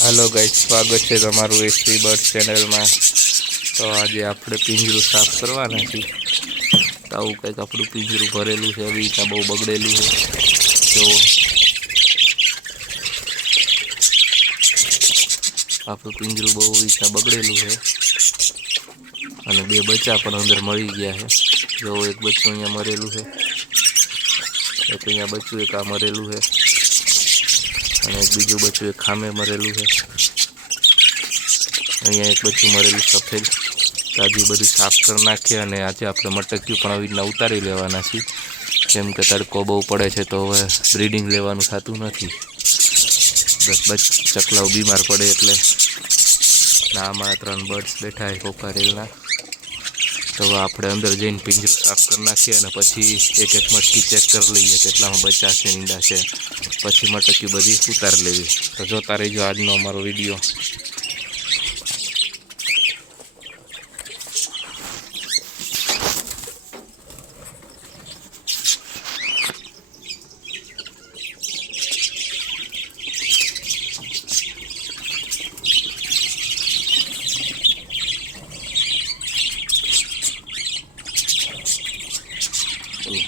Hello guys, स्वागत है તમારું એસવી બર્ડ ચેનલમાં। તો આજે આપણે પિંજરું સાફ કરવાના છે। તો આવું કંઈક આપણું પિંજરું ભરેલું છે, એવી રીતના બહુ બગડેલું છે। તો આપણું પિંજરું બહુ રીતના બગડેલું છે અને બે બચ્ચા પણ અંદર મરી ગયા છે। જો એક બચ્ચું અહીંયા મરેલું છે, એક અહીંયા બચ્ચું એક આ મરેલું છે અને એક બીજું બચ્ચું એક ખામે મરેલું છે। અહીંયા એક બચ્ચું મરેલું સફેદ। તો આજે બધું સાફ કરી નાખીએ અને આજે આપણે મટકીયું પણ આવી રીતના ઉતારી લેવાના છીએ, કેમ કે તડકો બહુ પડે છે તો હવે બ્રીડિંગ લેવાનું થતું નથી। ચકલાઓ બીમાર પડે એટલે ના અમારા 3 બર્ડ્સ બેઠા છે કોકારેલના। તો આપણે અંદર જઈને પિંજરું સાફ કરી નાખીએ અને પછી એક એક મટકી ચેક કરી લઈએ કેટલામાં બચ્ચા છે, ઈંડા છે, પછી મટકી બધી ઉતારી લેવી। તો જોતા રહીજો આજનો અમારો વિડીયો।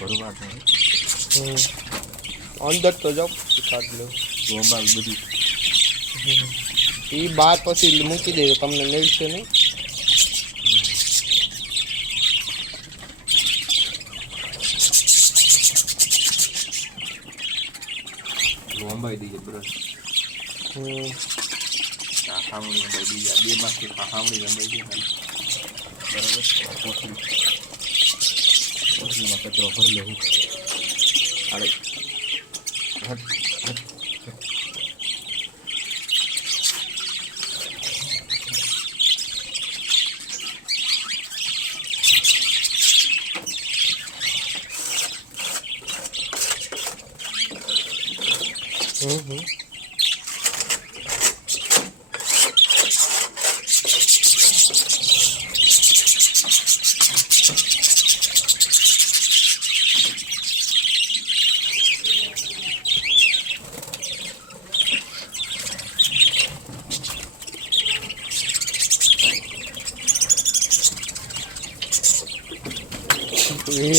ભરવા અંદર તો જાઓ કાઢ લો ગોબાલ બધી એ બાર પછી મૂકી દેજો, તમને નડશે નહીં। લંબાઈ દઈએ બ્રશ હામણી લંબાઈ દઈએ, બે માંથી હામણી લંબાઈ દઈએ બરાબર। પોટલીમાં કચરો ભરી લેવું આડે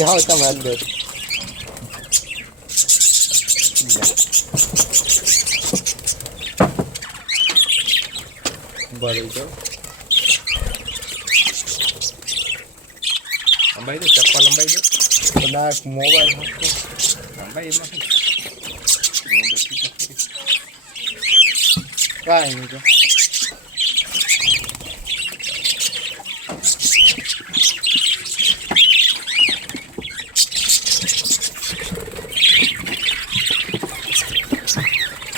આવો તમે અંદર ભરી દો, લંબાઈ દો, ચપ્પા લંબાઈ દો, કદાચ મોબાઈલ લંબાઈ એમાં કાંઈ નહીં જો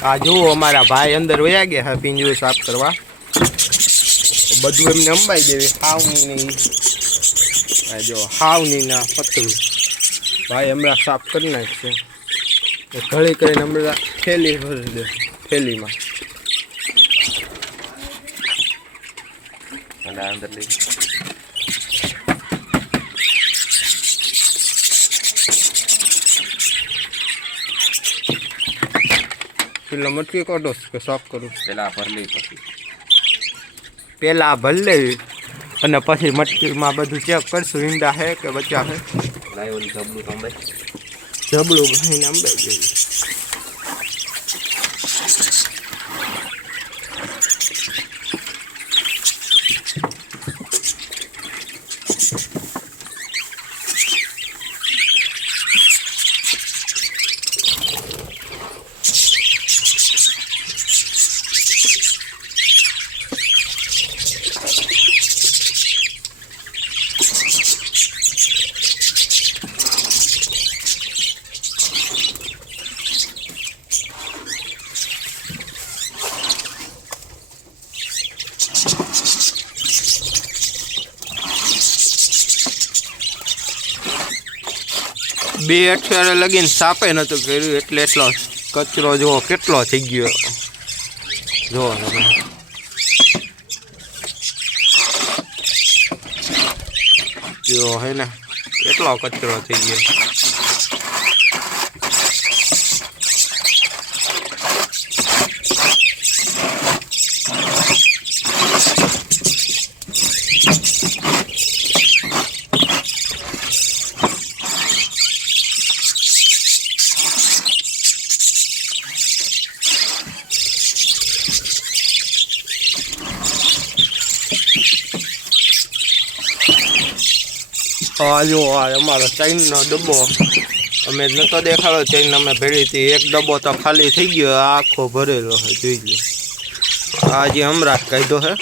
આ જુઓ અમારા ભાઈ અંદર વયા ગયા હા પિંજરું સાફ કરવા। બધું એમને અંબાઈ દેવી હાવની નહીં, જો હાવની ના પતરું ભાઈ હમણાં સાફ કરી નાખશે। ઘડી કરીને હમણાં થેલી ભરી દે, થેલીમાં અંદર લઈ પેલા મટકી કાઢો કે સાફ કરું? પેલા ભરી લઈ, પછી પેલા ભરી લેવી અને પછી મટકીમાં બધું ચેક કરશું ઈંડા છે કે બચ્ચા છે। લાય ઓલી જબલું અંબાઈ, જબલું ભરીને અંબાઈ દેવી। બે અઠવાડિયા લગીને સાપે નહોતું કર્યું એટલે એટલો કચરો જુઓ કેટલો થઈ ગયો, જુઓ તમે જો હે ને કેટલો કચરો થઈ ગયો। આ જો આ અમારો ચેઇનનો ડબ્બો અમે નતો દેખાડો ચેઇન અમે ભેળી હતી એક ડબ્બો તો ખાલી થઈ ગયો આ આખો ભરેલો છે જોઈ લો આ જે હમણાં જ કાઢ્યો છે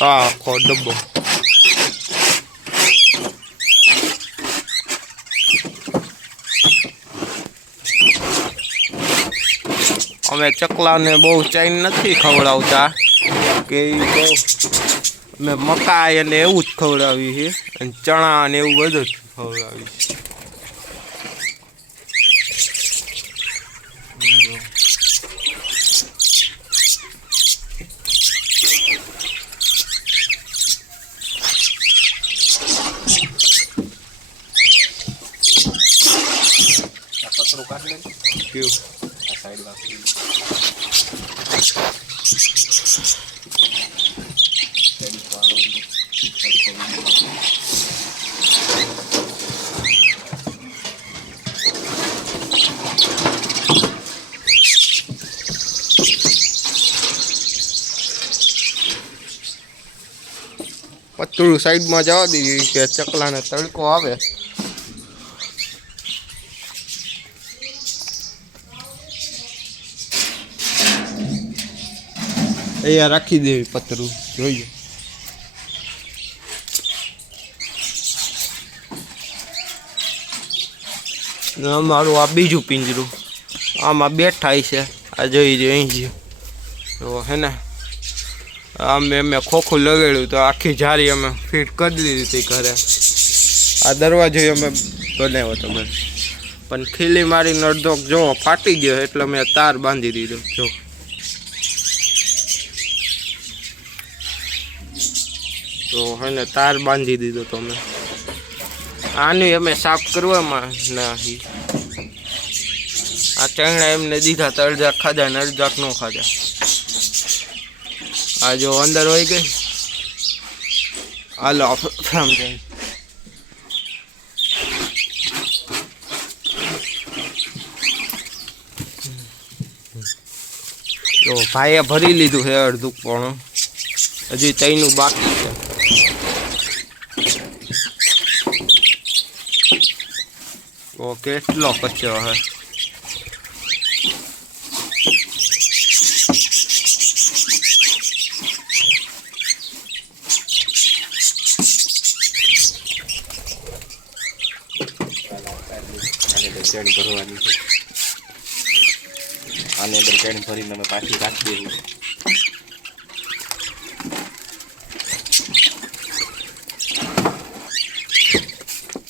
આ આખો ડબ્બો અમે ચકલાને બહુ ચેઇન નથી ખવડાવતા કે બહુ અમે મકાઈ અને એવું જ ખવડાવી છે અને ચણા ને એવું બધું જ ખવડાવી છે પતરું કાઢ લે કેવું આ સાઈડમાં પતરું સાઈડમાં જવા દીધી કે ચકલાને તડકો આવે અહીંયા રાખી દેવી પતરું જોઈએ અમારું આ બીજું પિંજરું આમાં બેઠા છે આ જોઈ જો અહીં જ તો હે ને અમે ખોખું લગાડ્યું તો આખી જારી અમે ફિટ કરી દીધી હતી ઘરે આ દરવાજો અમે બનાવ્યો તમે પણ ખીલી મારીને અડધો જો ફાટી ગયો એટલે મેં તાર બાંધી દીધો જો તો હે ને તાર બાંધી દીધો તમે આની અમે સાફ કરવામાં નહીં આ ચણા એમને દીધા તો અડધા ખાધા ને અડધા ન ખાધા આ જો અંદર હોય ગઈ હાલો સમજાય તો ભાઈએ ભરી લીધું છે અડધું પણ હજી તઈનું બાકી છે તો કેટલો કચ્યો હે ચેણ ભરવાની છે આની અંદર ચેણ ભરીને અમે પાછી રાખી દેવું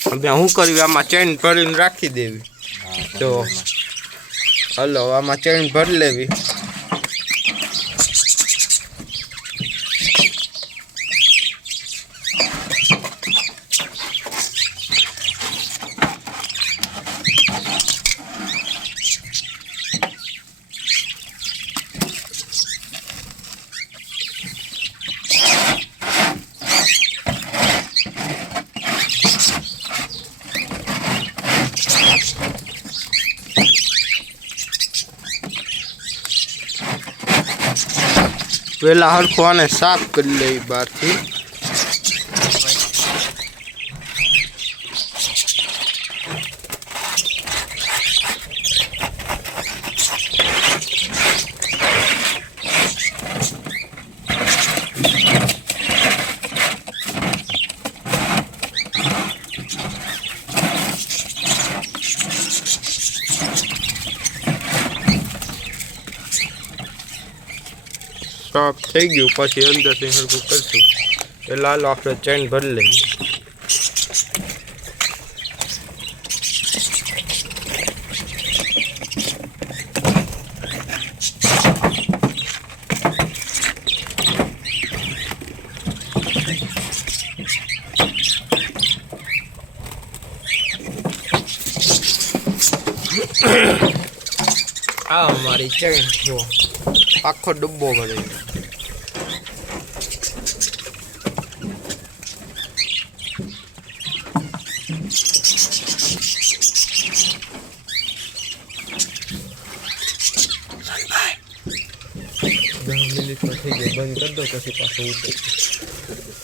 હવે શું કર્યું આમાં ચેન ભરીને રાખી દેવી તો હલો આમાં ચેન ભરી લેવી પેલા હરખો આને સાફ કરી લઈ બહારથી સાફ થઈ ગયું પછી અંદરથી હરખું કરશું એટલે હાલો આપણે ચેન ભરી લઈએ આ અમારી ચેન જો આખો ડબ્બો ભરે મિનિટમાં થઈ જાય બંધ કરી દો પછી પાછું ઉતરે કરી દે